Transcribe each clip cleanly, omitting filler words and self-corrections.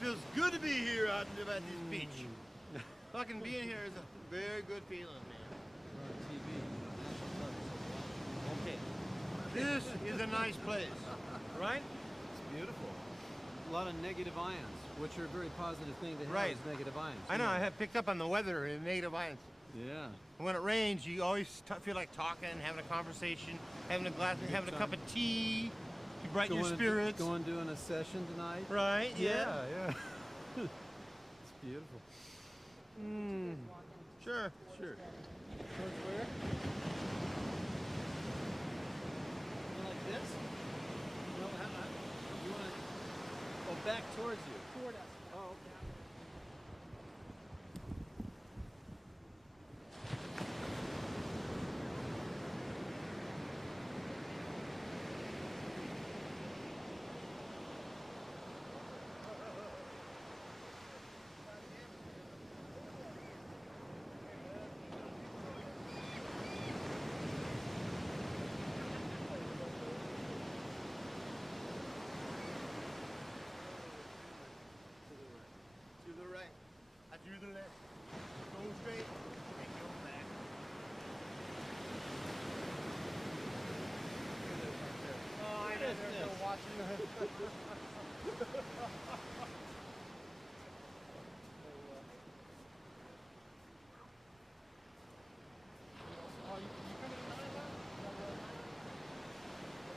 feels good to be here out at this beach. Fucking being here is a very good feeling, man. We're on TV. Okay. This is a nice place, right? It's beautiful. A lot of negative ions, which are a very positive thing to have, Right. is negative ions. I know, I have picked up on the weather and native ions. Yeah. When it rains, you always feel like talking, having a conversation, having a glass, having a cup of tea to brighten your spirits. Going doing a session tonight. Right, yeah. Yeah. It's beautiful. Sure. Sure. Towards where? You like this? No, you want to... Oh, back towards you. Toward us. Oh, okay. To the right. I do the left. Go straight and go back. Oh, I know they're still watching. Oh, you coming tonight, man?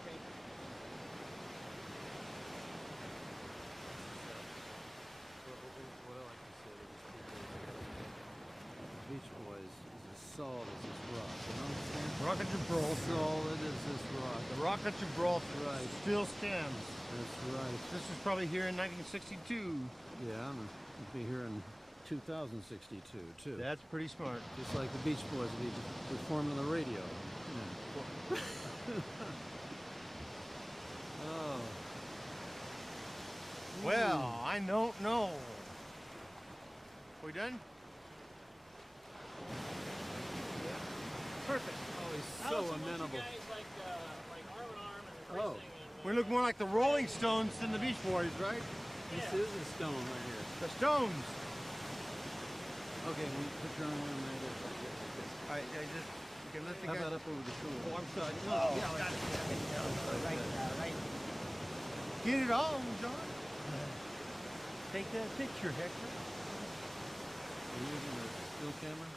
Okay. What I like to say to these people, Beach Boys is as solid as this rock. You understand? Rock of Gibraltar. Solid as this rock. The Rock of Gibraltar Right. still stands. That's right. This was probably here in 1962. Yeah, I'm gonna be here in 2062 too. That's pretty smart. Just like the Beach Boys will be performing on the radio. Yeah. Oh. Well, I don't know. We done? Perfect. Oh, he's How so about some amenable. You guys like arm in arm and Oh. racing and We look more like the Rolling Stones than the Beach Boys, right? This is a stone right here. The Stones. Okay, we put your arm around my head. All right, I just you can lift the How guy. about up over the shoulder? Oh, I'm sorry. Oh, Yeah, got it. Right. Get it on, John. Take that picture, Hector. Are you using a still camera?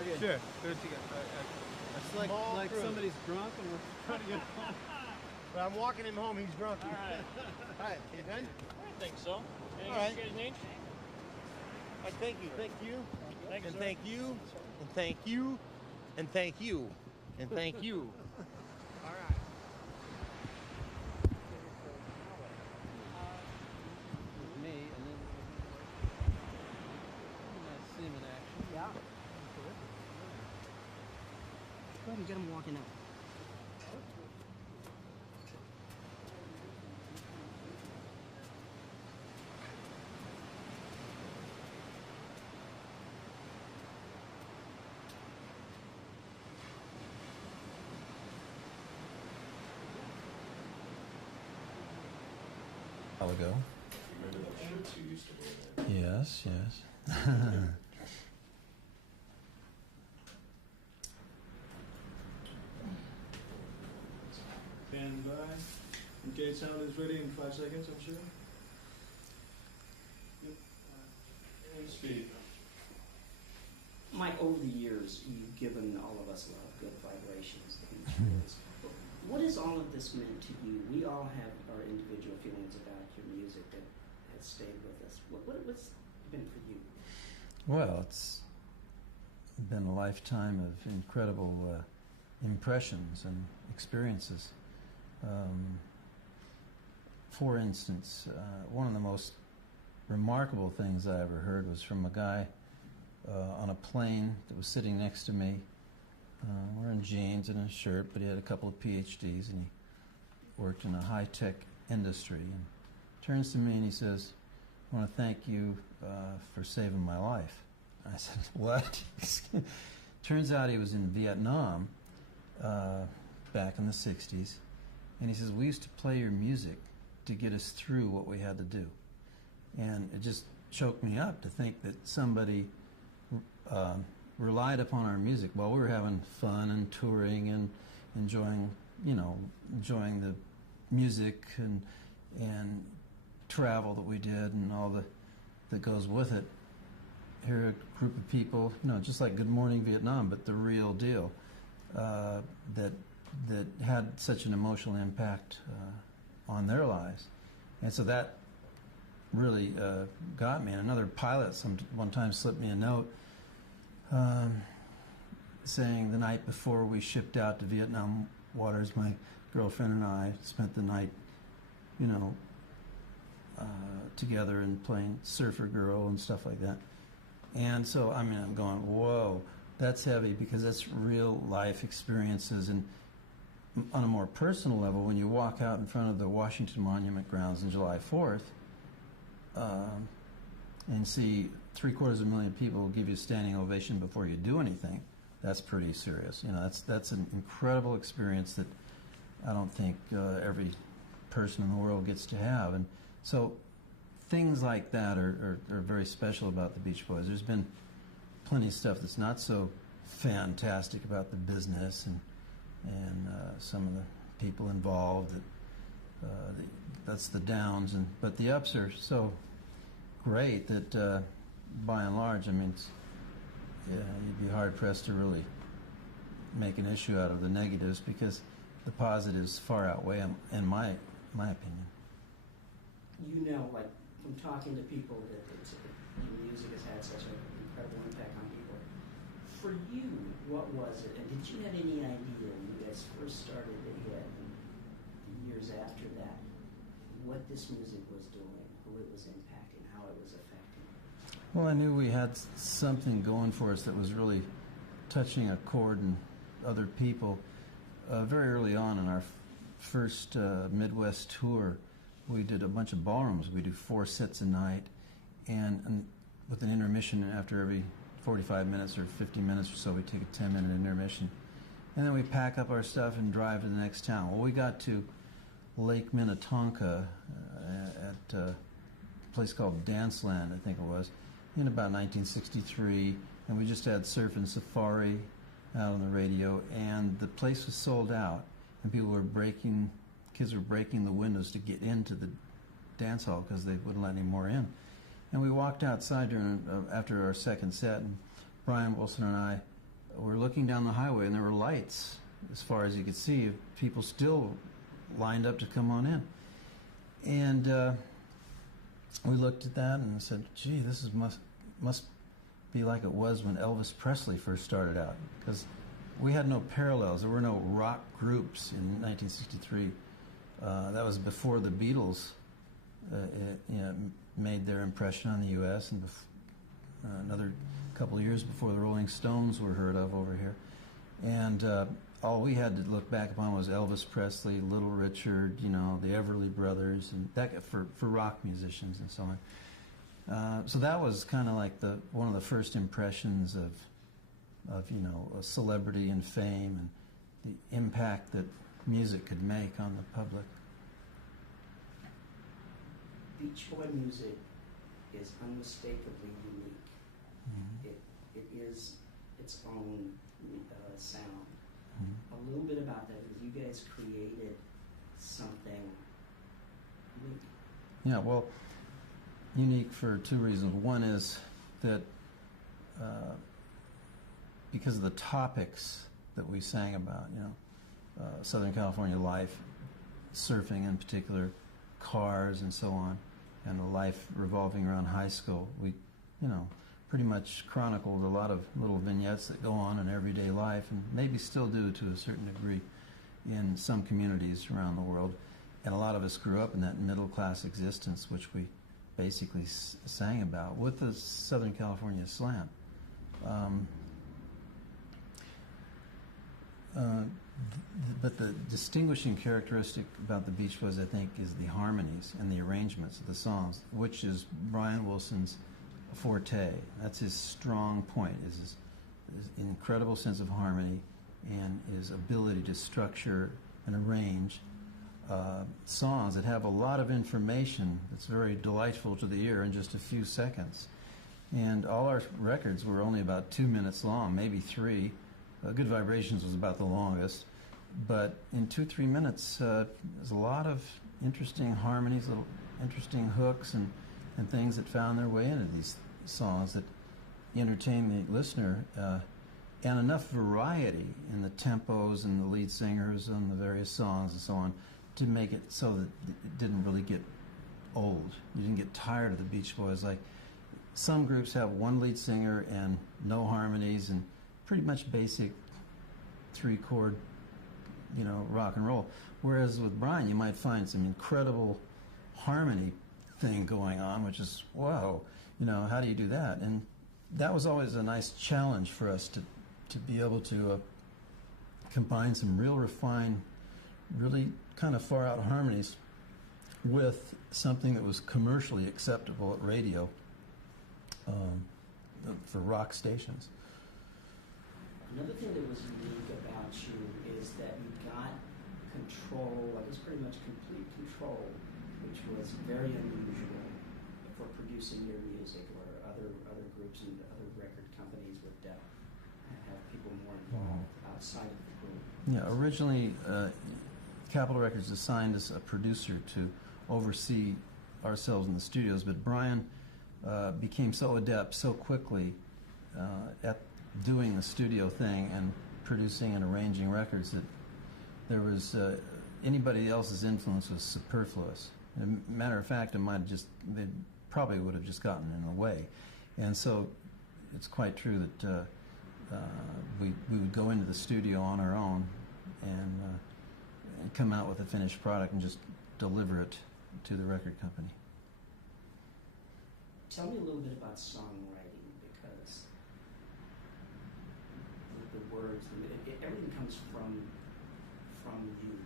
Okay. Sure. Good to go. It's like Small crew. somebody's drunk and we're trying to get home. But I'm walking him home. He's drunk. All right. All right. You done? I think so. Any All right. guys name? All right, thank you. Thank you. Thank you, And sir. thank you. And thank you. And thank you. And thank you. All right. With me, and then I see him in action. Yeah. Go ahead and get him walking out. While ago. Yes, yes. Stand by. Gate sound is ready in 5 seconds, I'm sure. Yep. And speed. Mike, over the years, you've given all of us a lot of good vibrations. The Beach Boys. What has all of this meant to you? We all have our individual feelings about your music that has stayed with us. What's it been for you? Well, it's been a lifetime of incredible impressions and experiences. For instance, one of the most remarkable things I ever heard was from a guy on a plane that was sitting next to me, wearing jeans and a shirt, but he had a couple of PhDs and he worked in a high-tech industry. And turns to me and he says, "I want to thank you for saving my life." I said, "What?" Turns out he was in Vietnam back in the 60s. And he says, we used to play your music to get us through what we had to do. And it just choked me up to think that somebody relied upon our music while we were having fun and touring and enjoying the music and travel that we did and all that goes with it. Here, a group of people, just like Good Morning Vietnam, but the real deal, that had such an emotional impact on their lives. And so that really got me. And another pilot one time slipped me a note saying the night before we shipped out to Vietnam waters, my girlfriend and I spent the night, together and playing Surfer Girl and stuff like that. And so, I'm going, whoa, that's heavy, because that's real life experiences. And on a more personal level, when you walk out in front of the Washington Monument grounds on July 4th and see 750,000 people give you a standing ovation before you do anything, that's pretty serious. That's an incredible experience that I don't think every person in the world gets to have. And so things like that are very special about the Beach Boys. There's been plenty of stuff that's not so fantastic about the business and some of the people involved. That's the downs, but the ups are so great that by and large, you'd be hard pressed to really make an issue out of the negatives, because the positives far outweigh them, in my opinion. Like from talking to people, that your music has had such an incredible impact on people. For you, what was it? And did you have any idea when you guys first started to hit, and the years after that, what this music was doing, who it was impacting, how it was affecting? Well, I knew we had something going for us that was really touching a chord in other people. Very early on in our first Midwest tour, we did a bunch of ballrooms. We do 4 sets a night, and with an intermission after every 45 minutes or 50 minutes or so, we take a 10-minute intermission. And then we pack up our stuff and drive to the next town. Well, we got to Lake Minnetonka at a place called Danceland, I think it was, in about 1963, and we just had Surf and Safari out on the radio, and the place was sold out, and kids were breaking the windows to get into the dance hall because they wouldn't let any more in. And we walked outside after our second set, and Brian Wilson and I were looking down the highway, and there were lights as far as you could see, people still lined up to come on in. And we looked at that and said, gee, this must be like it was when Elvis Presley first started out, because we had no parallels. There were no rock groups in 1963. That was before the Beatles made their impression on the U.S., and another couple of years before the Rolling Stones were heard of over here. And all we had to look back upon was Elvis Presley, Little Richard, the Everly Brothers, and that for rock musicians and so on. So that was kind of like one of the first impressions of celebrity and fame and the impact that music could make on the public. Beach Boy music is unmistakably unique. Mm-hmm. It is its own sound. Mm-hmm. A little bit about that, because you guys created something unique. Yeah, well, unique for 2 reasons. One is that because of the topics that we sang about, Southern California life, surfing in particular, cars and so on, and the life revolving around high school, we, pretty much chronicled a lot of little vignettes that go on in everyday life, and maybe still do to a certain degree in some communities around the world. And a lot of us grew up in that middle-class existence, which we basically sang about with the Southern California slant. But the distinguishing characteristic about the Beach Boys, I think, is the harmonies and the arrangements of the songs, which is Brian Wilson's forte. That's his strong point, is his incredible sense of harmony and his ability to structure and arrange songs that have a lot of information that's very delightful to the ear in just a few seconds. And all our records were only about 2 minutes long, maybe 3. Good Vibrations was about the longest. But in 2-3 minutes, there's a lot of interesting harmonies, little interesting hooks and things that found their way into these songs that entertain the listener, and enough variety in the tempos and the lead singers and the various songs and so on to make it so that it didn't really get old. You didn't get tired of the Beach Boys. Like some groups have one lead singer and no harmonies and pretty much basic 3-chord, rock and roll. Whereas with Brian, you might find some incredible harmony thing going on, which is, whoa, how do you do that? And that was always a nice challenge for us to be able to combine some real refined, really kind of far out harmonies with something that was commercially acceptable at radio for rock stations. Another thing that was unique about you is that you got control, like it's pretty much complete control, which was very unusual for producing your music, or other groups and other record companies would have people more involved outside of the group. Yeah, originally Capitol Records assigned us a producer to oversee ourselves in the studios, but Brian became so adept so quickly at doing the studio thing and producing and arranging records that there was anybody else's influence was superfluous. As a matter of fact, they probably would have just gotten in the way. And so it's quite true that we would go into the studio on our own and come out with a finished product and just deliver it to the record company. Tell me a little bit about songwriting, because the words, everything comes from you,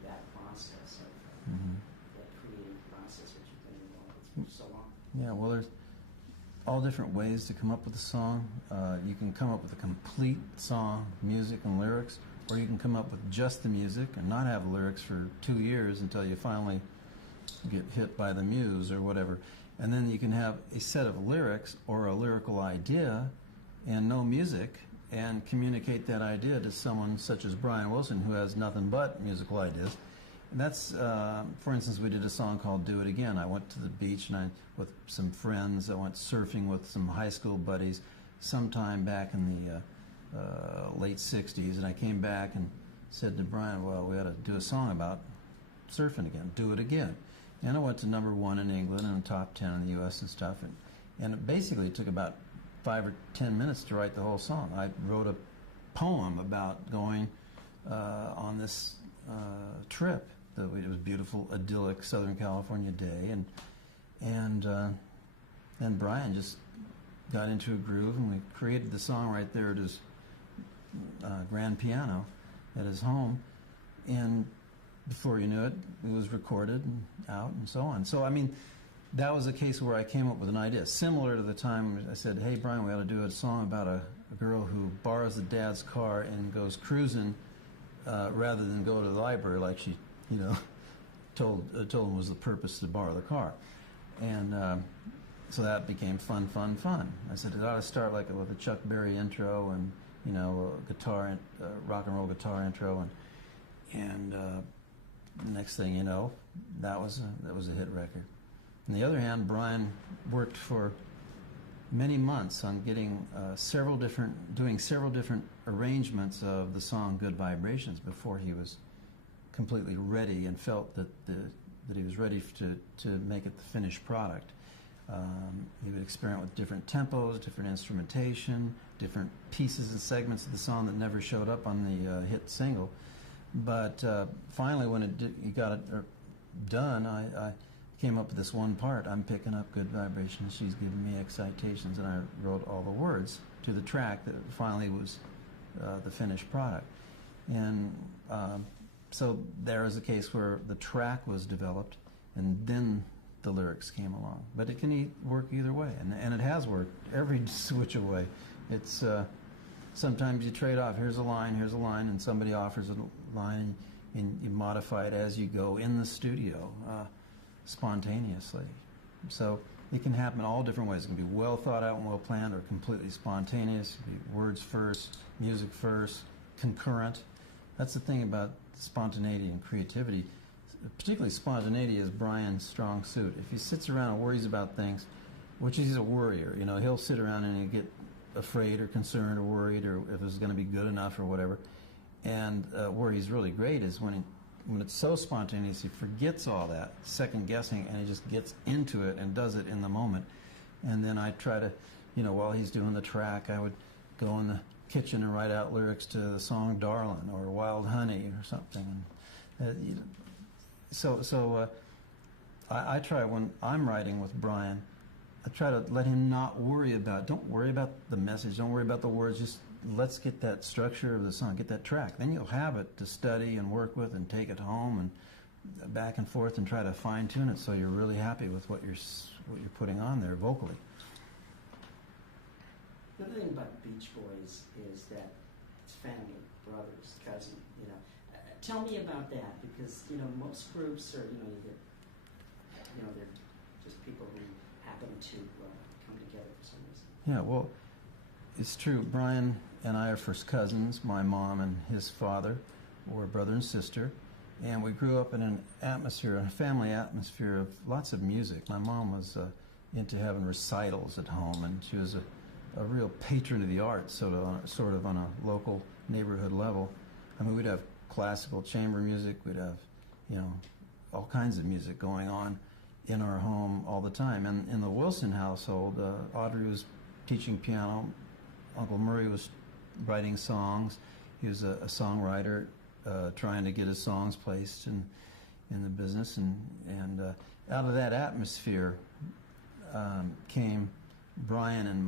that process of that creative process that you've been involved with for so long. Yeah, well, there's all different ways to come up with a song. You can come up with a complete song, music and lyrics, or you can come up with just the music and not have lyrics for 2 years until you finally get hit by the muse or whatever. And then you can have a set of lyrics or a lyrical idea and no music, and communicate that idea to someone such as Brian Wilson, who has nothing but musical ideas. And that's, for instance, we did a song called Do It Again. I went to the beach with some friends. I went surfing with some high school buddies sometime back in the late 60s, and I came back and said to Brian, well, we ought to do a song about surfing again, Do It Again. And I went to #1 in England and top 10 in the U.S. and stuff. And it basically took about 5 or 10 minutes to write the whole song. I wrote a poem about going on this trip. It was a beautiful, idyllic Southern California day, and Brian just got into a groove, and we created the song right there at his grand piano at his home, and before you knew it, it was recorded and out and so on. So, I mean, that was a case where I came up with an idea, similar to the time I said, hey, Brian, we ought to do a song about a girl who borrows the dad's car and goes cruising rather than go to the library like she, told him was the purpose to borrow the car. And so that became fun. I said it ought to start with a Chuck Berry intro and, a guitar, rock and roll guitar intro. And the next thing you know, that was a hit record. On the other hand, Brian worked for many months on getting doing several different arrangements of the song Good Vibrations before he was completely ready and felt that he was ready to make it the finished product. He would experiment with different tempos, different instrumentation, different pieces and segments of the song that never showed up on the hit single. But finally, when he got it done, I came up with this one part. I'm picking up good vibrations, she's giving me excitations, and I wrote all the words to the track that finally was the finished product. And so there is a case where the track was developed, and then the lyrics came along. But it can work either way, and it has worked every switch away. It's sometimes you trade off. Here's a line, and somebody offers a line, and you modify it as you go in the studio, spontaneously. So it can happen all different ways. It can be well thought out and well planned, or completely spontaneous. It can be words first, music first, concurrent. That's the thing about spontaneity and creativity. Particularly spontaneity is Brian's strong suit. If he sits around and worries about things, which he's a worrier, you know, he'll sit around and he'll get afraid or concerned or worried, or if it's going to be good enough or whatever. And where he's really great is when it's so spontaneous, he forgets all that second guessing, and he just gets into it and does it in the moment. And then I try to, you know, while he's doing the track, I would go in the kitchen and write out lyrics to the song "Darlin'" or "Wild Honey" or something. I try, when I'm writing with Brian, I try to let him not worry about. Don't worry about the message. Don't worry about the words. Just let's get that structure of the song, get that track. Then you'll have it to study and work with and take it home and back and forth and try to fine tune it so you're really happy with what you're putting on there vocally. Another thing about the Beach Boys is that it's family, brothers, cousin. You know, tell me about that, because you know most groups are, you know, they're just people who happen to come together for some reason. Yeah, well, it's true. Brian and I are first cousins. My mom and his father were brother and sister, and we grew up in an atmosphere, a family atmosphere of lots of music. My mom was into having recitals at home, and she was a real patron of the arts, sort of on a local neighborhood level. I mean, we'd have classical chamber music, we'd have, you know, all kinds of music going on in our home all the time. And in the Wilson household, Audrey was teaching piano, Uncle Murray was writing songs. He was a songwriter, trying to get his songs placed in the business, and out of that atmosphere came Brian and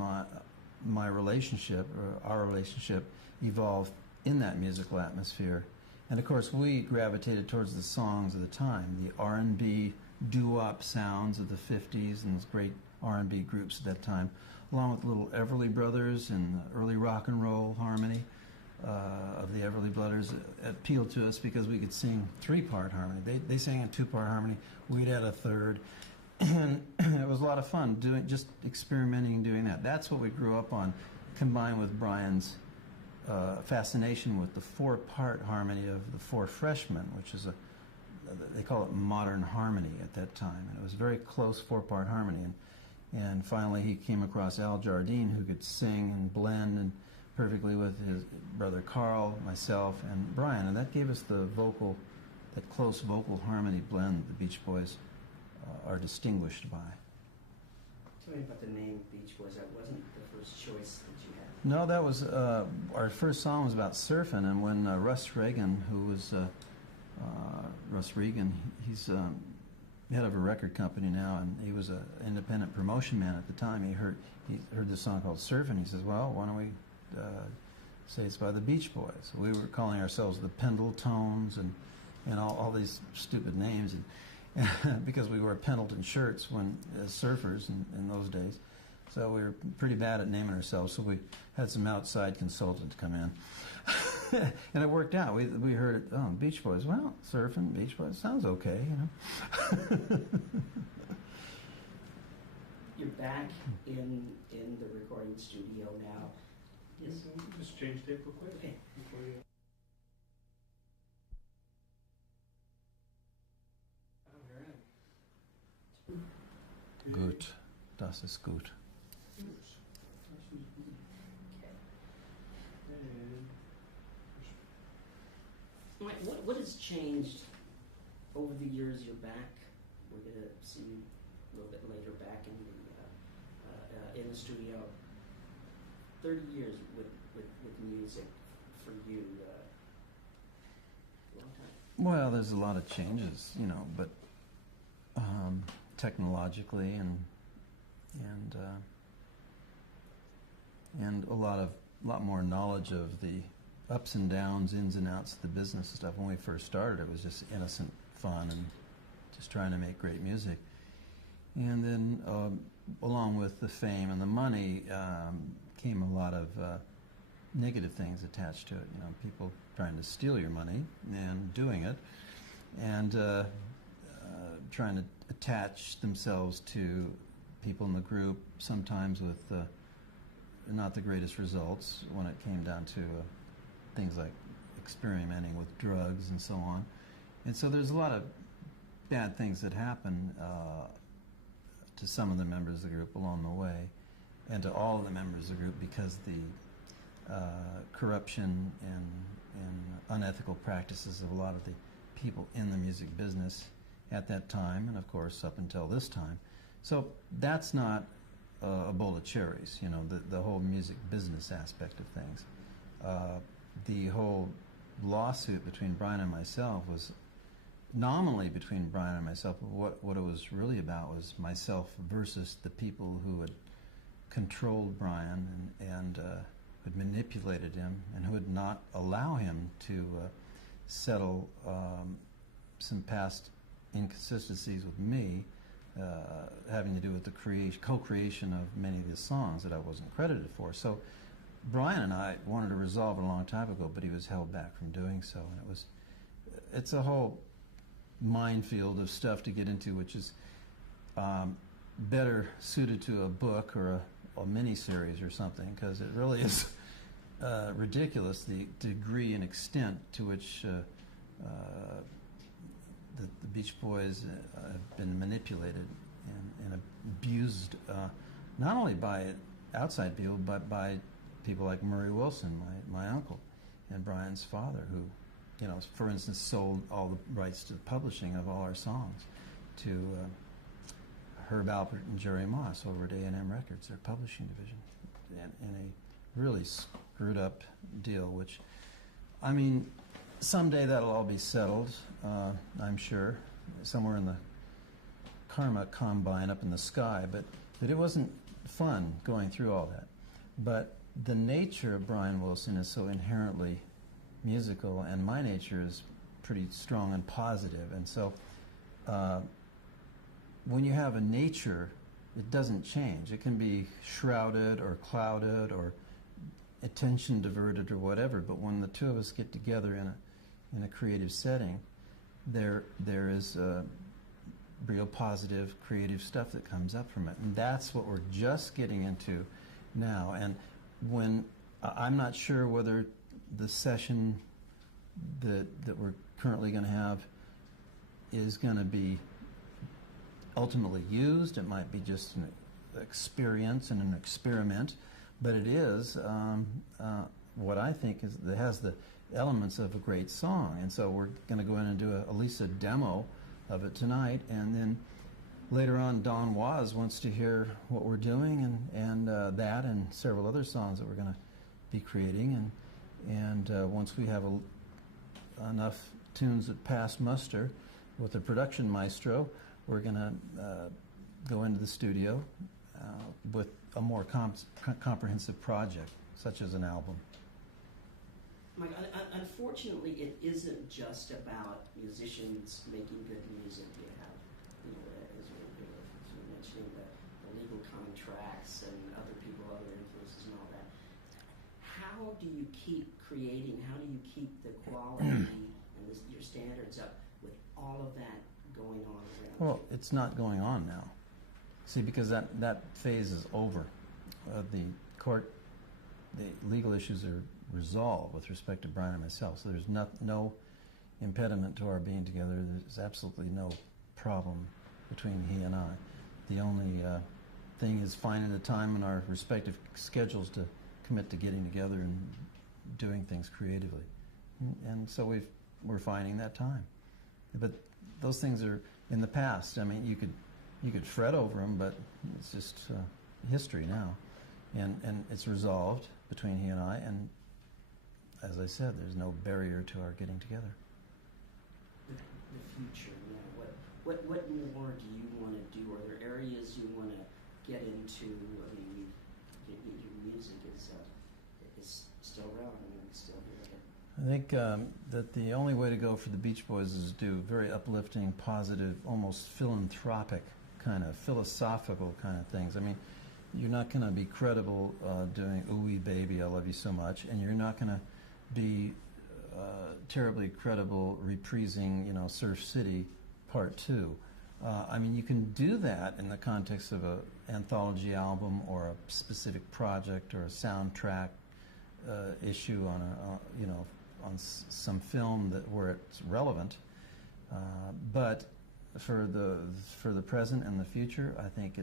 my relationship, or our relationship, evolved in that musical atmosphere. And of course, we gravitated towards the songs of the time, the R&B doo-wop sounds of the 50s and those great R&B groups at that time, along with the little Everly Brothers and the early rock and roll harmony of the Everly Brothers. Appealed to us because we could sing three-part harmony. They sang in two-part harmony. We'd add a third. And it was a lot of fun just experimenting and doing that. That's what we grew up on, combined with Brian's fascination with the four-part harmony of the Four Freshmen, which is they call it modern harmony at that time. And it was a very close four-part harmony. And finally he came across Al Jardine, who could sing and blend and perfectly with his brother Carl, myself, and Brian. And that gave us that close vocal harmony blend the Beach Boys are distinguished by. Tell me about the name Beach Boys. That wasn't the first choice that you had. No, that was our first song was about surfing, and when Russ Reagan, who was Russ Regan, he's head of a record company now, and he was an independent promotion man at the time. He heard this song called Surfing. He says, "Well, why don't we say it's by the Beach Boys?" We were calling ourselves the Pendletones and all these stupid names, and because we wore Pendleton shirts as surfers in those days. So we were pretty bad at naming ourselves, so we had some outside consultant come in. And it worked out. We heard it, oh, Beach Boys. Well, surfing, Beach Boys, sounds okay, you know. You're back in the recording studio now. Yes. Just change tape real quick. Okay. Before you... Gut. Das ist gut. Mike, what has changed over the years? You're back. We're going to see you a little bit later back in the studio. 30 years with music for you. Long time. Well, there's a lot of changes, you know, but technologically and a lot more knowledge of the ups and downs, ins and outs of the business and stuff. When we first started, it was just innocent fun and just trying to make great music. And then along with the fame and the money came a lot of negative things attached to it. You know, people trying to steal your money and doing it, and trying to attach themselves to people in the group, sometimes with not the greatest results when it came down to things like experimenting with drugs and so on. And so there's a lot of bad things that happen to some of the members of the group along the way, and to all of the members of the group, because the corruption and unethical practices of a lot of the people in the music business at that time, and of course up until this time. So that's not a bowl of cherries, you know, the whole music business aspect of things. The whole lawsuit between Brian and myself was nominally between Brian and myself, but what it was really about was myself versus the people who had controlled Brian and had manipulated him and who would not allow him to settle some past inconsistencies with me, having to do with the co-creation of many of the songs that I wasn't credited for. So Brian and I wanted to resolve it a long time ago, but he was held back from doing so. And it's a whole minefield of stuff to get into, which is better suited to a book or a mini-series or something, because it really is ridiculous, the degree and extent to which the Beach Boys have been manipulated and abused, not only by outside people, but by people like Murray Wilson, my uncle, and Brian's father, who, you know, for instance, sold all the rights to the publishing of all our songs to Herb Alpert and Jerry Moss over at A&M Records, their publishing division, in a really screwed up deal, which, I mean, someday that'll all be settled, I'm sure, somewhere in the karma combine up in the sky, but it wasn't fun going through all that. But the nature of Brian Wilson is so inherently musical, and my nature is pretty strong and positive, and so when you have a nature, it doesn't change. It can be shrouded or clouded or attention diverted or whatever, but when the two of us get together in a creative setting, there is real positive creative stuff that comes up from it, and that's what we're just getting into now. And when I'm not sure whether the session that we're currently going to have is going to be ultimately used. It might be just an experience and an experiment, but it is what I think is that has the elements of a great song. And so we're going to go in and do at least a demo of it tonight, and then later on Don Was wants to hear what we're doing, and that and several other songs that we're going to be creating, and once we have enough tunes that pass muster with the production maestro, we're going to go into the studio with a more comprehensive project, such as an album. Mike, unfortunately, it isn't just about musicians making good music. You have, you know, as we were mentioning, the legal contracts and other people, other influences and all that. How do you keep creating? How do you keep the quality and your standards up with all of that going on around you? Well, it's not going on now. See, because that phase is over. The legal issues are resolved with respect to Brian and myself, so there's no impediment to our being together. There's absolutely no problem between he and I. The only thing is finding the time in our respective schedules to commit to getting together and doing things creatively. And so we're finding that time. But those things are in the past. I mean, you could fret over them, but it's just history now. And it's resolved between he and I, and as I said, there's no barrier to our getting together. The future, yeah. What more do you want to do? Are there areas you want to get into? I mean, your music is still relevant. It's still here. I think that the only way to go for the Beach Boys is to do very uplifting, positive, almost philanthropic kind of philosophical kind of things. I mean, you're not going to be credible doing "Ooh Wee Baby, I Love You So Much," and you're not going to be terribly credible reprising, Surf City Part 2. I mean, you can do that in the context of an anthology album or a specific project or a soundtrack issue on some film where it's relevant. But for the present and the future, I think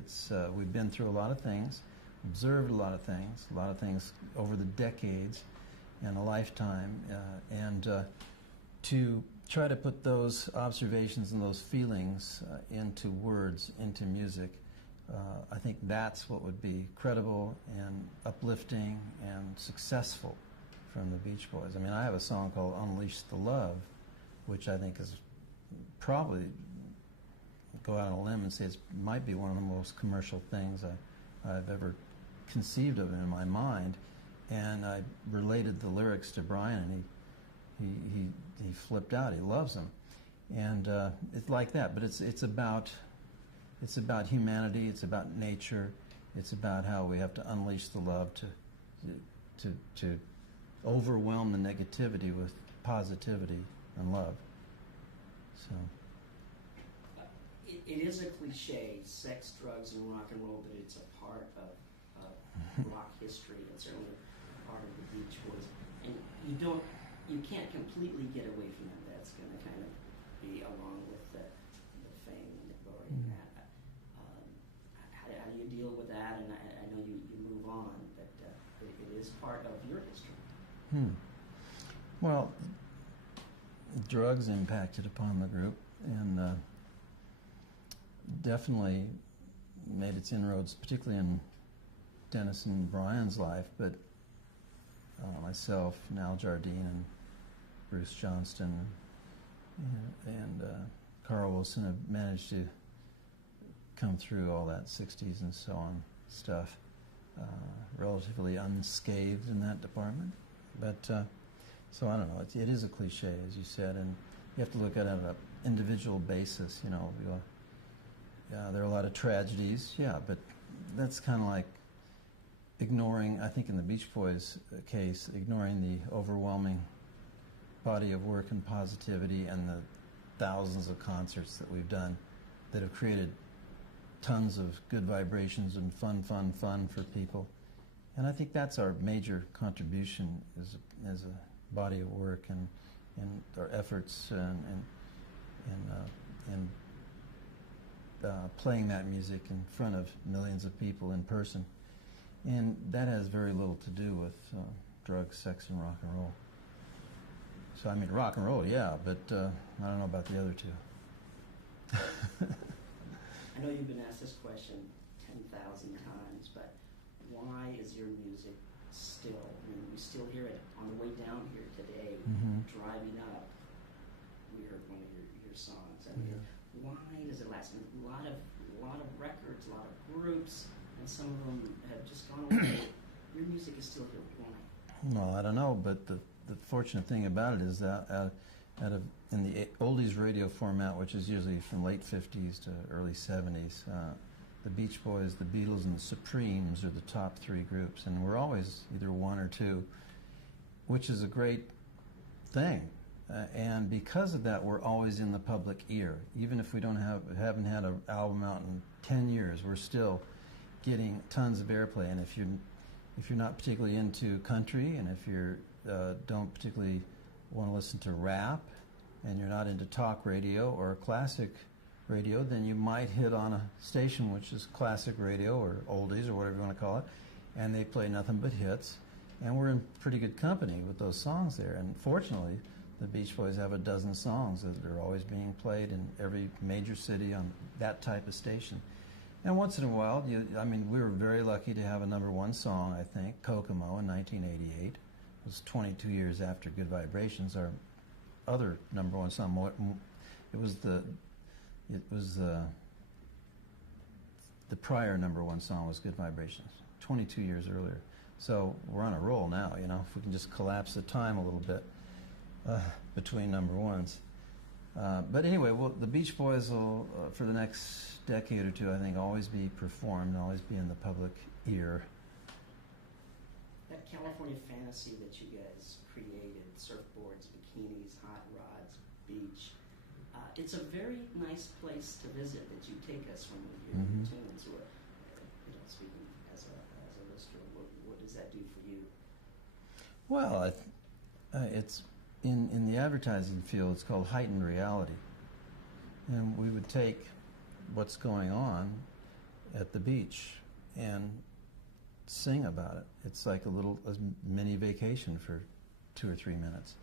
we've been through a lot of things, observed a lot of things over the decades and a lifetime, and to try to put those observations and those feelings into words, into music, I think that's what would be credible and uplifting and successful from the Beach Boys. I mean, I have a song called "Unleash the Love," which I think is probably, go out on a limb and say it might be one of the most commercial things I've ever conceived of in my mind. And I related the lyrics to Brian, and he flipped out. He loves them, and it's like that. But it's about humanity. It's about nature. It's about how we have to unleash the love to overwhelm the negativity with positivity and love. So. It is a cliche, sex, drugs, and rock and roll, but it's a part of rock history and certainly part of the Beach Boys. And you can't completely get away from that. That's going to kind of be along with the fame and the glory and that. How do you deal with that? And I know you move on, but it is part of your history. Well, drugs impacted upon the group, and definitely made its inroads, particularly in Dennis and Brian's life, but myself and Al Jardine and Bruce Johnston and Carl Wilson have managed to come through all that 60s and so on stuff relatively unscathed in that department. But so I don't know, it is a cliche, as you said, and you have to look at it on an individual basis. There are a lot of tragedies, but that's kind of like ignoring, I think in the Beach Boys case, ignoring the overwhelming body of work and positivity and the thousands of concerts that we've done that have created tons of good vibrations and fun for people. And I think that's our major contribution as a body of work and our efforts and playing that music in front of millions of people in person. And that has very little to do with drugs, sex, and rock and roll. So, I mean, rock and roll, yeah, but I don't know about the other two. I know you've been asked this question 10,000 times, but why is your music still, I mean, we still hear it on the way down here today, driving up, we heard one of your songs. I mean, why does it last? A lot of records, a lot of groups, and some of them have just gone away. Your music is still here. Why? Well, I don't know, but the fortunate thing about it is that in the oldies radio format, which is usually from late 50s to early 70s, the Beach Boys, the Beatles, and the Supremes are the top three groups, and we're always either one or two, which is a great thing. And because of that, we're always in the public ear. Even if we haven't had an album out in 10 years, we're still getting tons of airplay. And if you're not particularly into country, and if you don't particularly want to listen to rap, and you're not into talk radio or classic radio, then you might hit on a station which is classic radio or oldies or whatever you want to call it, and they play nothing but hits. And we're in pretty good company with those songs there. And fortunately, the Beach Boys have a dozen songs that are always being played in every major city on that type of station. And once in a while, we were very lucky to have a #1 song, I think, Kokomo in 1988. It was 22 years after Good Vibrations. Our other #1 song, it was the prior #1 song was Good Vibrations, 22 years earlier. So we're on a roll now, if we can just collapse the time a little bit between #1s. But anyway, the Beach Boys will, for the next decade or two, I think, always be performed, always be in the public ear. That California fantasy that you guys created, surfboards, bikinis, hot rods, beach, it's a very nice place to visit that you take us when we hear your tunes. Or, speaking as a listener, what does that do for you? Well, it's in the advertising field, it's called heightened reality. And we would take what's going on at the beach and sing about it. It's like a mini vacation for 2 or 3 minutes.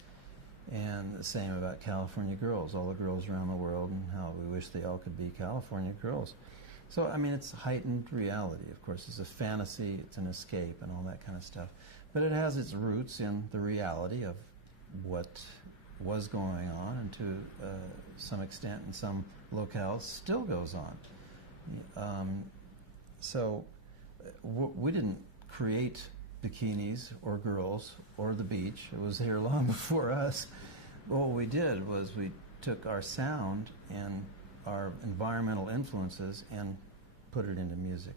And the same about California girls, all the girls around the world, and how we wish they all could be California girls. So, I mean, it's heightened reality. Of course, it's a fantasy, it's an escape, and all that kind of stuff. But it has its roots in the reality of what was going on, and to some extent in some locales still goes on. So we didn't create bikinis or girls or the beach. It was here long before us. What we did was we took our sound and our environmental influences and put it into music.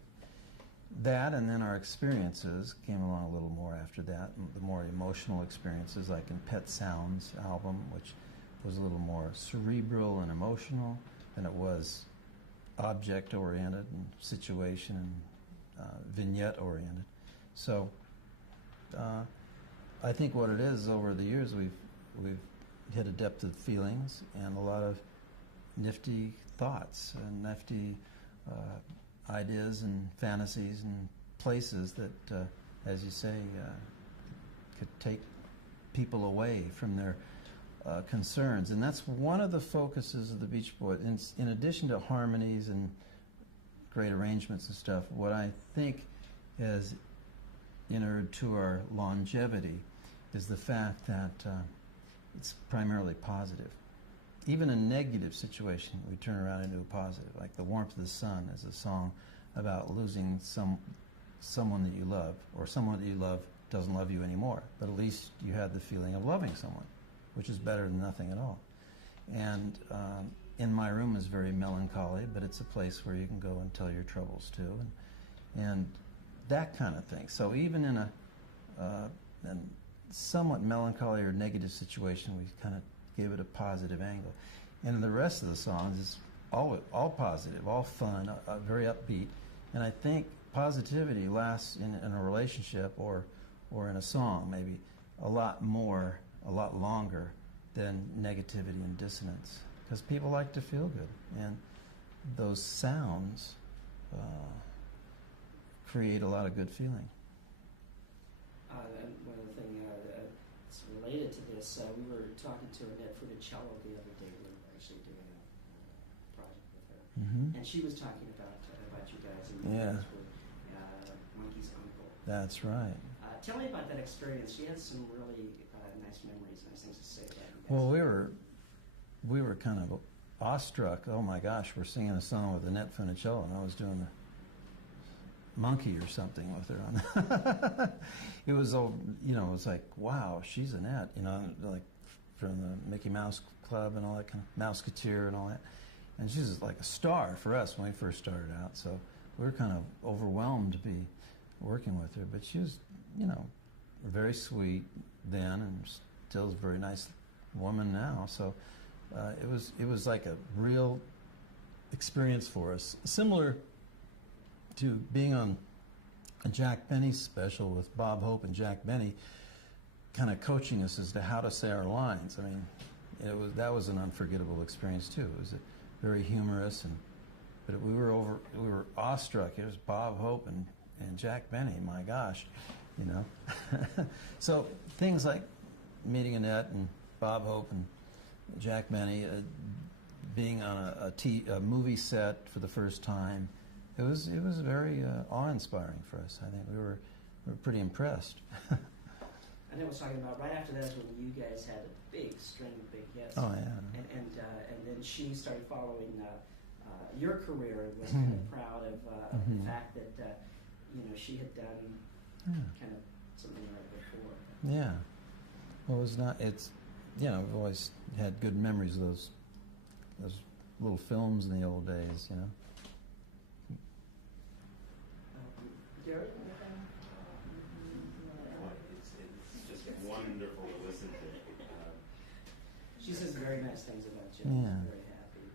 That, and then our experiences came along a little more after that, the more emotional experiences, like in Pet Sounds album, which was a little more cerebral and emotional than it was object-oriented and situation and vignette-oriented. So I think what it is, over the years, we've hit a depth of feelings and a lot of nifty thoughts and nifty ideas and fantasies and places that, as you say, could take people away from their concerns. And that's one of the focuses of the Beach Boys. In addition to harmonies and great arrangements and stuff, what I think has inured to our longevity is the fact that it's primarily positive. Even a negative situation, we turn around into a positive. Like The Warmth of the Sun is a song about losing someone that you love, or someone that you love doesn't love you anymore. But at least you had the feeling of loving someone, which is better than nothing at all. And In My Room is very melancholy, but it's a place where you can go and tell your troubles too, and that kind of thing. So even in a somewhat melancholy or negative situation, we kind of gave it a positive angle. And the rest of the songs is all positive, all fun, very upbeat. And I think positivity lasts in a relationship or in a song maybe a lot longer than negativity and dissonance, because people like to feel good, and those sounds create a lot of good feeling. And one other thing that's related to this, we were talking to Annette Funicello the other day. We were actually doing a project with her, and she was talking about you guys, and you guys were Monkey's uncle. That's right. Tell me about that experience. She has some really nice memories, nice things to say about you guys. Well, we were kind of awestruck. Oh my gosh, we're singing a song with Annette Funicello, and I was doing the monkey or something with her on. It was all, it was like, wow, she's Annette, like from the Mickey Mouse Club and all that kind of Mouseketeer and all that. And she's like a star for us when we first started out. So we were kind of overwhelmed to be working with her. But she was, very sweet then, and still is a very nice woman now. So it was like a real experience for us, similar to being on a Jack Benny special with Bob Hope and Jack Benny, kind of coaching us as to how to say our lines. I mean, that was an unforgettable experience too. It was very humorous, but we were awestruck. It was Bob Hope and Jack Benny. My gosh, So things like meeting Annette and Bob Hope and Jack Benny, being on a movie set for the first time. It was very awe-inspiring for us. I think we were pretty impressed. And I was talking about right after that is when you guys had a big string of big hits. Oh yeah. And then she started following your career and was kind of proud of the fact that she had done kind of something right before. Yeah. Well, it was not. It's we've always had good memories of those little films in the old days. Gary? It's just wonderful to listen to. She says very nice things about you. Yeah. She's very happy.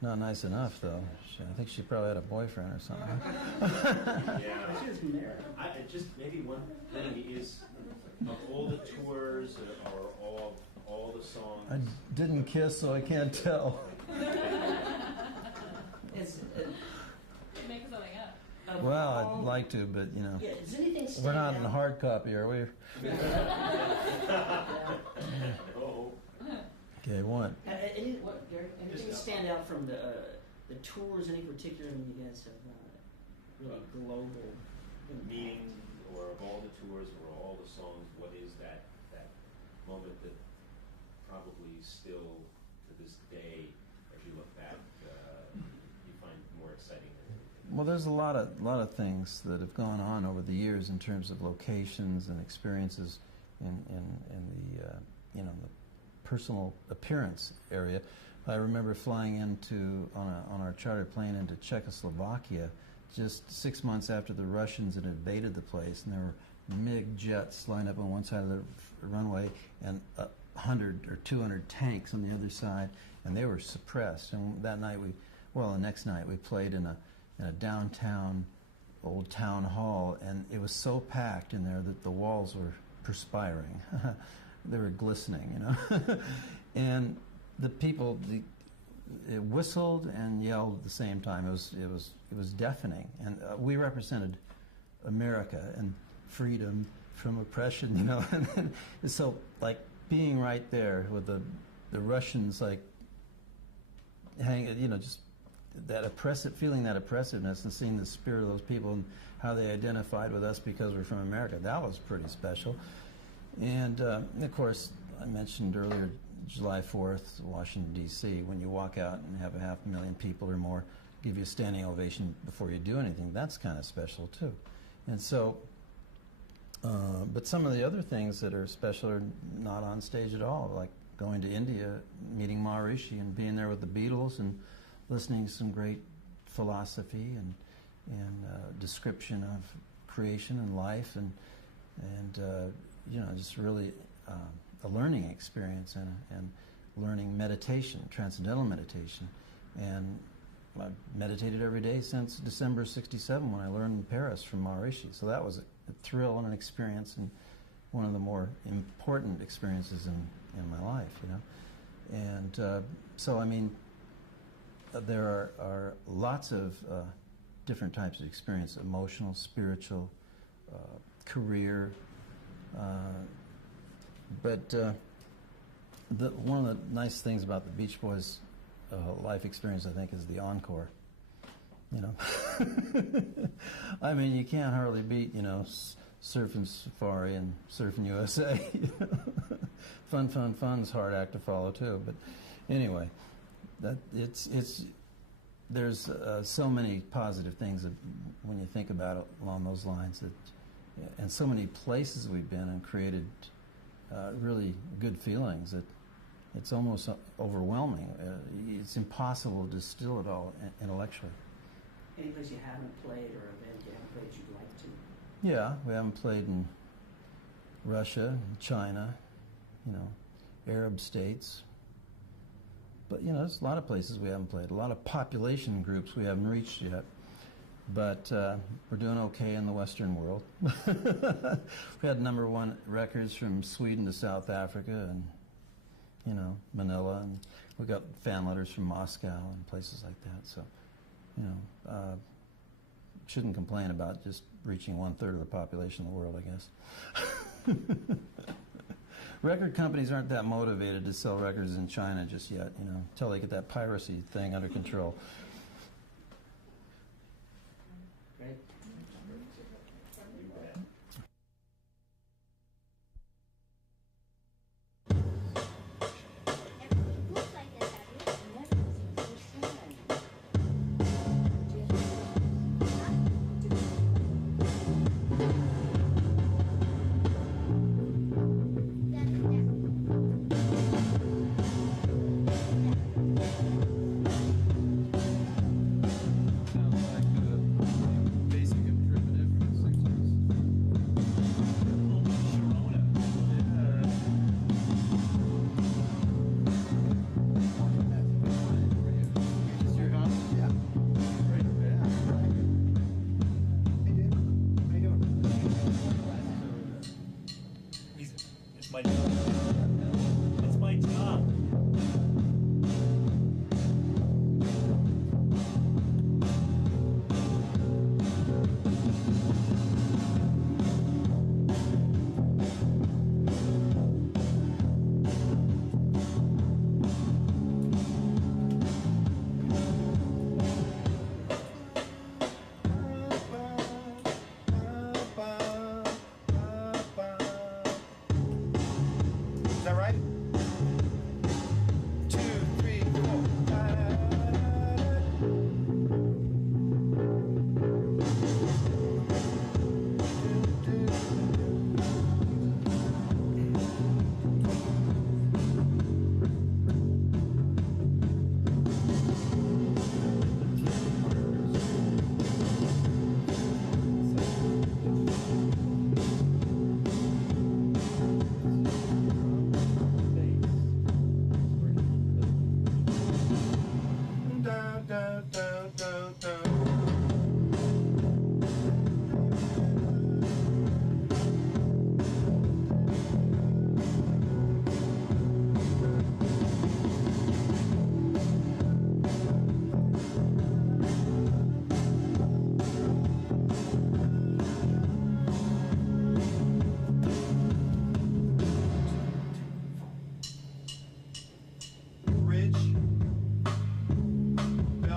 But Not nice enough, though. I think she probably had a boyfriend or something. Yeah. she was married. Just maybe one thing is, of all the tours or all the songs. I didn't kiss, so I can't tell. It's, Make something up. Well, I'd like to, but you know, yeah, does anything stand we're not in out? hard copy, are we? Oh. Okay, what? Anything stand out from the tours? Any particular? I mean, you guys have really global. Meaning, or of all the tours, or all the songs, what is that moment that probably still to this day, as you look back, you find more exciting than anything? Well, there's a lot of things that have gone on over the years in terms of locations and experiences in the the personal appearance area. I remember flying on our charter plane into Czechoslovakia just 6 months after the Russians had invaded the place, and there were MiG jets lined up on one side of the runway and 100 or 200 tanks on the other side, and they were suppressed. And that night the next night we played in a downtown old town hall, and it was so packed in there that the walls were perspiring. They were glistening, you know. And the people, it whistled and yelled at the same time. It was deafening, and we represented America and freedom from oppression, you know. And so, like, being right there with the Russians, like, just feeling that oppressiveness and seeing the spirit of those people and how they identified with us because we're from America, that was pretty special. And of course, I mentioned earlier July 4th, Washington, D.C., when you walk out and have 500,000 people or more give you a standing ovation before you do anything, that's kind of special too. And so, but some of the other things that are special are not on stage at all, like going to India, meeting Maharishi and being there with the Beatles and listening to some great philosophy and description of creation and life and just really a learning experience and learning meditation, transcendental meditation. And I've meditated every day since December '67 when I learned in Paris from Maharishi. So that was a thrill and an experience and one of the more important experiences in my life, you know. And so, I mean, there are lots of different types of experience: emotional, spiritual, career. But one of the nice things about the Beach Boys' life experience, I think, is the encore. You know, I mean, you can't hardly beat, Surfing Safari and Surfing USA. Fun's hard act to follow too. But anyway, there's so many positive things that when you think about it along those lines, and so many places we've been and created really good feelings that it's almost overwhelming. It's impossible to distill it all intellectually. Any place you haven't played or event you haven't played you'd like to? Yeah, we haven't played in Russia, China, Arab states. But, there's a lot of places we haven't played, a lot of population groups we haven't reached yet. But we're doing okay in the Western world. We had #1 records from Sweden to South Africa and, Manila. And we got fan letters from Moscow and places like that. So, shouldn't complain about just reaching 1/3 of the population of the world, I guess. Record companies aren't that motivated to sell records in China just yet, until they get that piracy thing under control. Right?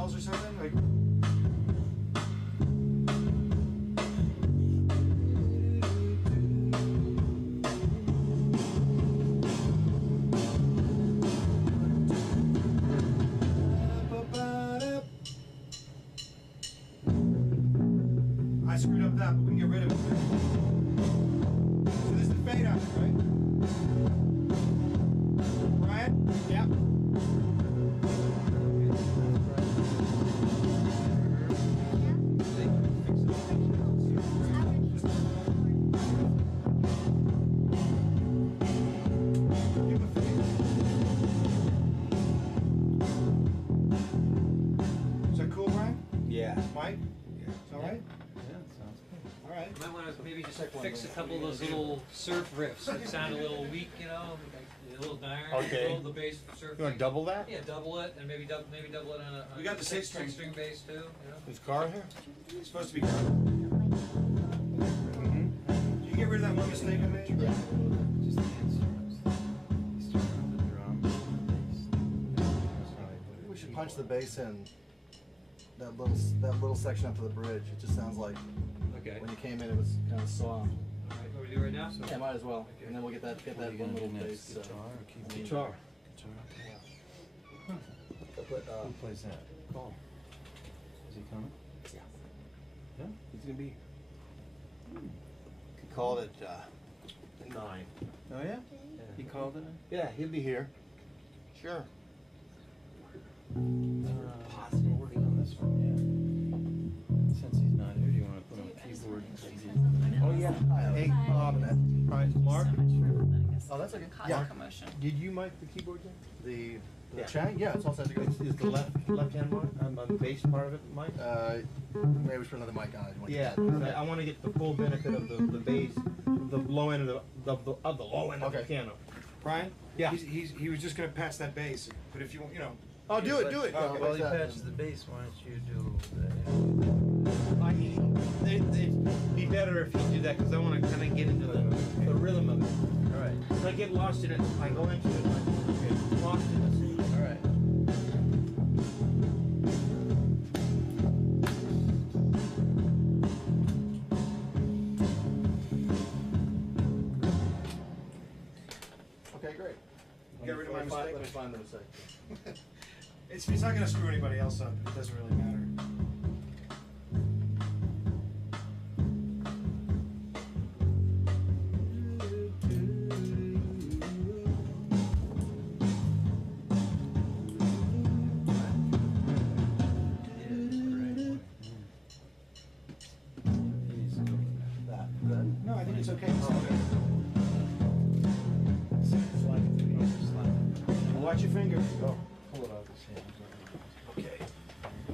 pedals or something? Like. I screwed up that, but we can get rid of it. So this is the fade out, right? Brian? Yeah. Is that cool, Brian? Yeah. Mike? Yeah. Is that right? Yeah, sounds good. All right. You might want to maybe just fix a couple of those little surf riffs that sound a little weak, you know, a little dire. Okay. The bass surf. You want to double that? Yeah, double it, and maybe double it on a. We got the six string. bass too. You know. Is Carl here? It's supposed to be Carl. Mm-hmm. Did you get rid of that one mistake I made? Yeah. Just the instruments. He's turning on the drums, the bass. That's how I put it. We should punch the bass in that little section up to the bridge. It just sounds like Okay. when you came in, it was kind of soft. All right, what do we do right now? Yeah, might as well. And then we'll get that What are you one gonna little do next? bass. Guitar or keyboard? Guitar. Guitar. Who plays that? Call. Is he coming? Yeah. Yeah? He's gonna be. He called it 9. Oh yeah? He called it? Yeah, he'll be here. Sure. Positive. We're working on this one, yeah. Since he's not here, do you want to put on keyboard? Oh yeah. Hey, Hi. Mark. So much for letting us Oh, that's okay. cause Yeah. commotion. Did you mic the keyboard yet? The Yeah. Chang? Yeah, it's all set to go. Is the left hand one on the bass part of it, Mike? Maybe we should put another mic on it. You want to Yeah, get that? I want to get the full benefit of the bass, the low end of the low end of the Okay. piano. Brian? Yeah. He was just gonna patch that bass, but if you want, you know. Oh, do it. Oh, While he what's that? patches the bass, why don't you do I mean, it'd be better if you do that because I want to kind of get into the rhythm of it. All right. If I get lost in it, I go into it, I get lost in the scene. All right. Okay, great. Get rid of my Let me mistake. find the mistake. It's not gonna screw anybody else up. It doesn't really matter. No, I think it's okay. Watch your fingers. Oh, pull it out. Okay.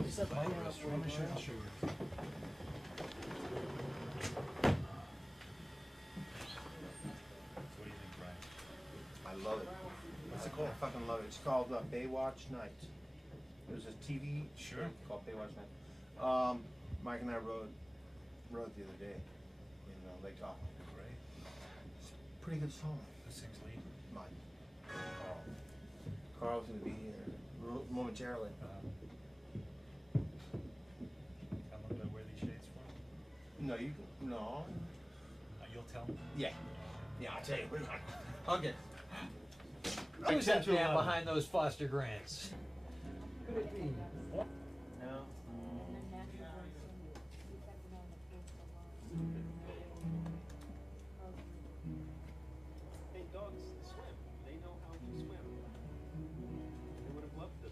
Is that mine? I'll show you. I love it. What's it called? I fucking love it. It's called Baywatch Night. It was a TV show called Baywatch Night. Mike and I rode the other day in Lake Tahoe. Great. It's a pretty good song. Who sings lead? Mike. Carl's gonna be here momentarily. Tell them to wear these shades for. No, you can, no. You'll tell them. Yeah. Yeah, I'll tell you. Okay. Who's that man behind those Foster grants? Could it be? No. Hey, dogs swim. They know how to swim. They would have loved it.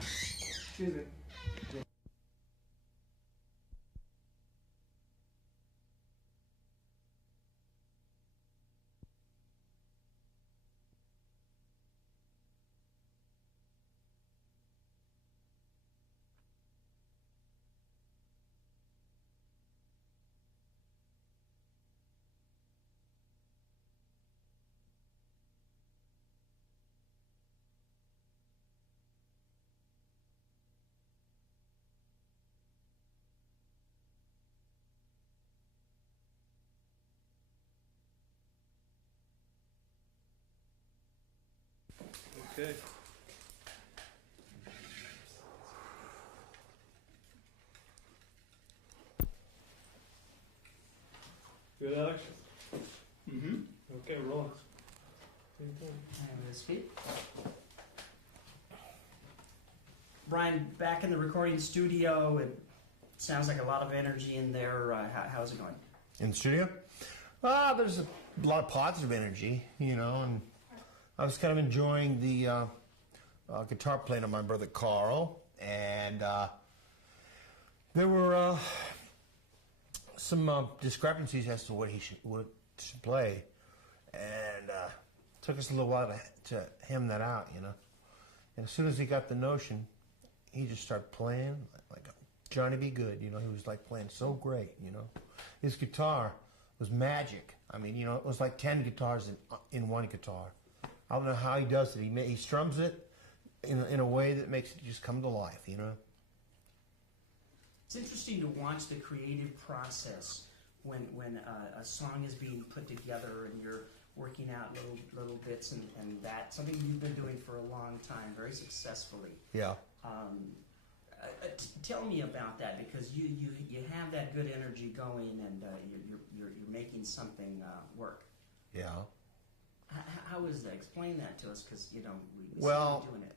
Excuse me. Okay. Good, Alex? Mm-hmm. Okay, rolling. Speak. Brian, back in the recording studio, it sounds like a lot of energy in there. How's it going? In the studio? There's a lot of positive energy, you know, and I was kind of enjoying the guitar playing of my brother Carl, and there were some discrepancies as to what he should play, and took us a little while to hem that out, you know. And as soon as he got the notion, he just started playing like Johnny B. Good, you know. He was like playing so great, you know. His guitar was magic. I mean, you know, it was like 10 guitars in one guitar. I don't know how he does it. He strums it in a way that makes it just come to life, you know. It's interesting to watch the creative process when a song is being put together and you're working out little bits and that. Something you've been doing for a long time, very successfully. Yeah. Tell me about that, because you have that good energy going, and you're making something work. Yeah. How is that? Explain that to us, because you know we see well, you doing it.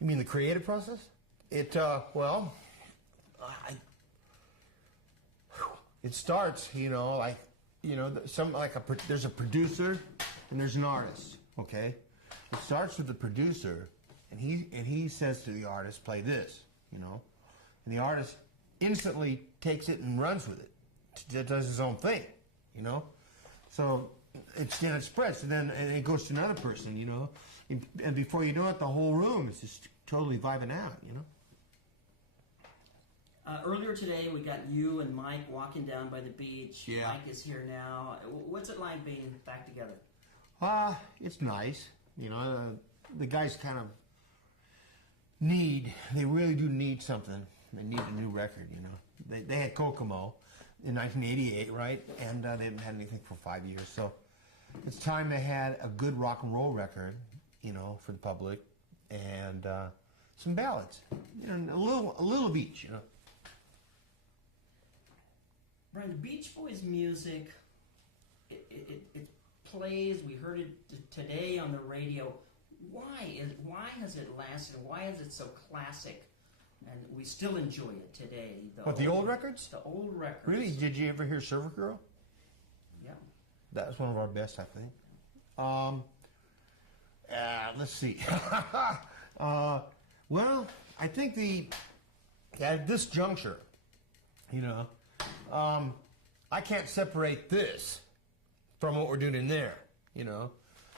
You mean the creative process? It it starts, you know, like, you know, there's a producer and there's an artist. Okay, it starts with the producer, and he says to the artist, play this, you know, and the artist instantly takes it and runs with it, does his own thing, you know. So it spreads, and then it goes to another person, you know, and before you know it, the whole room is just totally vibing out, you know. Earlier today, we got you and Mike walking down by the beach. Yeah. Mike is here now. What's it like being back together? It's nice, you know. The guys kind of they really do need something. They need a new record, you know. They had Kokomo in 1988, right? And they haven't had anything for 5 years. So it's time they had a good rock and roll record, you know, for the public, and some ballads, you know, a little of each, you know. Brian, the Beach Boys music, it plays. We heard it today on the radio. Why has it lasted? Why is it so classic? And we still enjoy it today. The old records? The old records. Really? Did you ever hear Server Girl? Yeah. That was one of our best, I think. Let's see. Well, I think at this juncture, you know, I can't separate this from what we're doing in there, you know.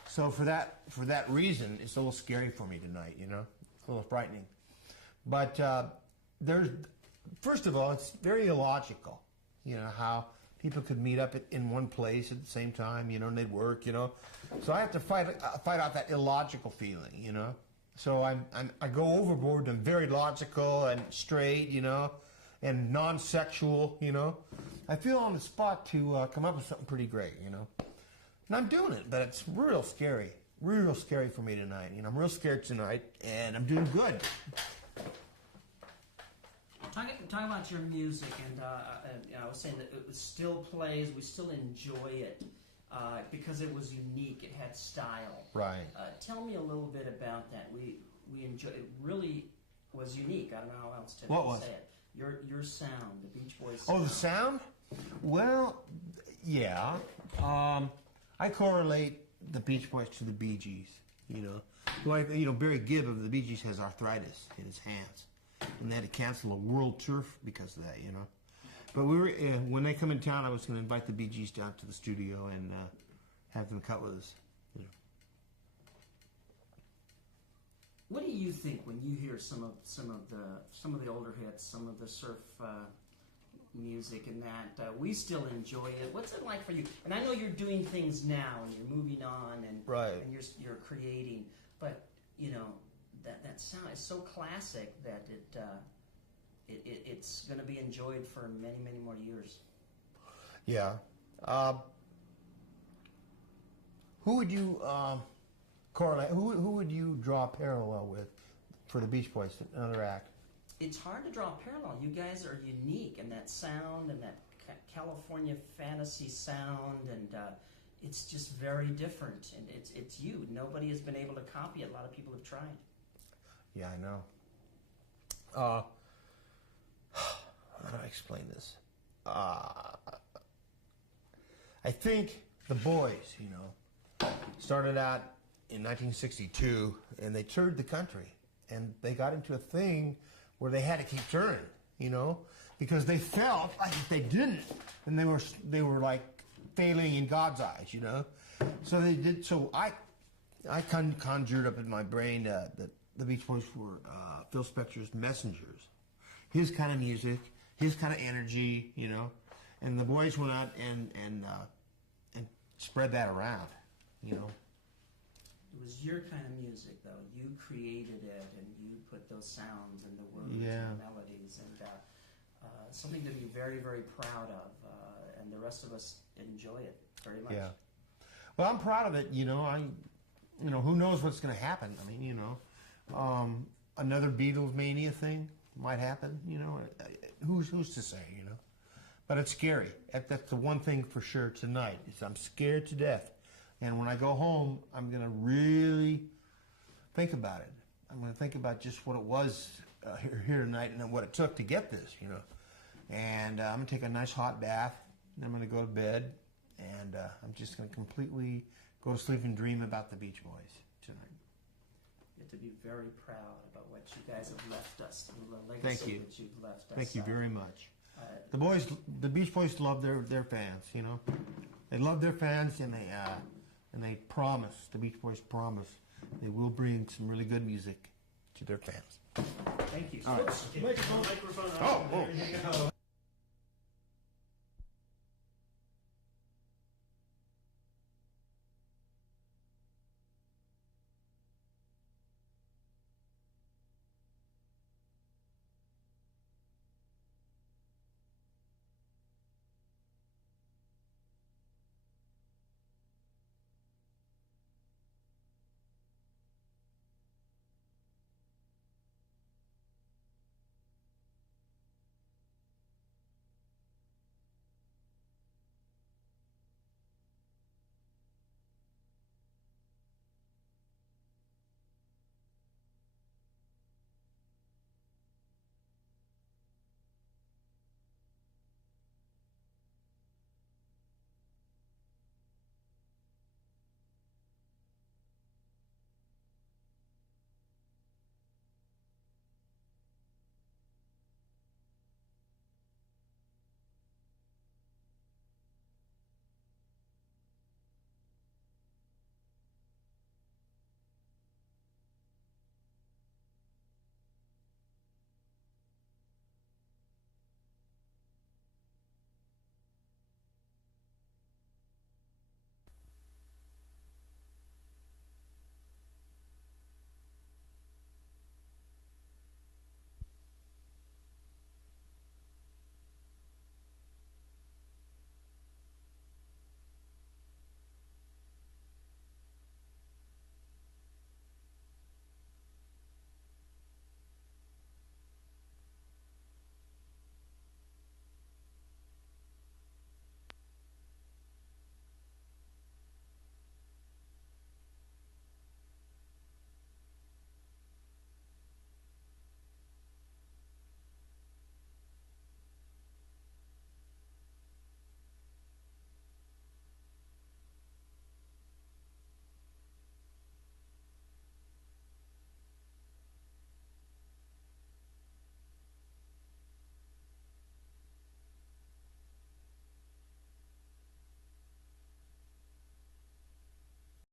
So for that reason, it's a little scary for me tonight, you know. It's a little frightening. But first of all, it's very illogical, you know, how people could meet up in one place at the same time, you know, and they'd work, you know. So I have to fight out that illogical feeling, you know. So I go overboard. I'm very logical and straight, you know, and non-sexual, you know. I feel on the spot to come up with something pretty great, you know. And I'm doing it, but it's real scary for me tonight. You know, I'm real scared tonight, and I'm doing good. Talk about your music, and I was saying that it still plays. We still enjoy it because it was unique. It had style. Right. Tell me a little bit about that. We enjoy it. Really was unique. I don't know how else to say it. Your sound, the Beach Boys sound. Oh, the sound? Well, yeah. I correlate the Beach Boys to the Bee Gees, you know. Like, you know, Barry Gibb of the Bee Gees has arthritis in his hands, and they had to cancel a world tour because of that, you know. But we were when they come in town, I was going to invite the Bee Gees down to the studio and have them cut with us, you know. What do you think when you hear some of the older hits, some of the surf music and that? We still enjoy it. What's it like for you? And I know you're doing things now and you're moving on and right. and you're creating, but you know that sound is so classic that it's going to be enjoyed for many more years. Yeah. Who would you correlate? Who would you draw a parallel with for the Beach Boys? Another act. It's hard to draw a parallel. You guys are unique in that sound and that California fantasy sound, and it's just very different. And it's you. Nobody has been able to copy it. A lot of people have tried. Yeah, I know. How do I explain this? I think the Boys, you know, started out in 1962, and they toured the country, and they got into a thing where they had to keep touring, you know, because they felt like if they didn't, then they were like failing in God's eyes, you know. So they did. So I conjured up in my brain that the Beach Boys were Phil Spector's messengers, his kind of music, his kind of energy, you know, and the Boys went out and spread that around, you know. It was your kind of music, though. You created it, and you put those sounds and the words Yeah. and the melodies, and something to be very, very proud of. And the rest of us enjoy it very much. Yeah. Well, I'm proud of it. You know, who knows what's going to happen? I mean, you know, another Beatles mania thing might happen. You know, who's to say? You know, but it's scary. That's the one thing for sure tonight. Is I'm scared to death. And when I go home, I'm going to really think about it. I'm going to think about just what it was here tonight and what it took to get this, you know. And I'm going to take a nice hot bath, and I'm going to go to bed, and I'm just going to completely go to sleep and dream about the Beach Boys tonight. You have to be very proud about what you guys have left us, the legacy Thank you. that you've left us. Thank you very much. The Beach Boys love their fans, you know. They love their fans, and they promise, the Beach Boys promise, they will bring some really good music to their fans. Thank you. All right. Microphone. Oh,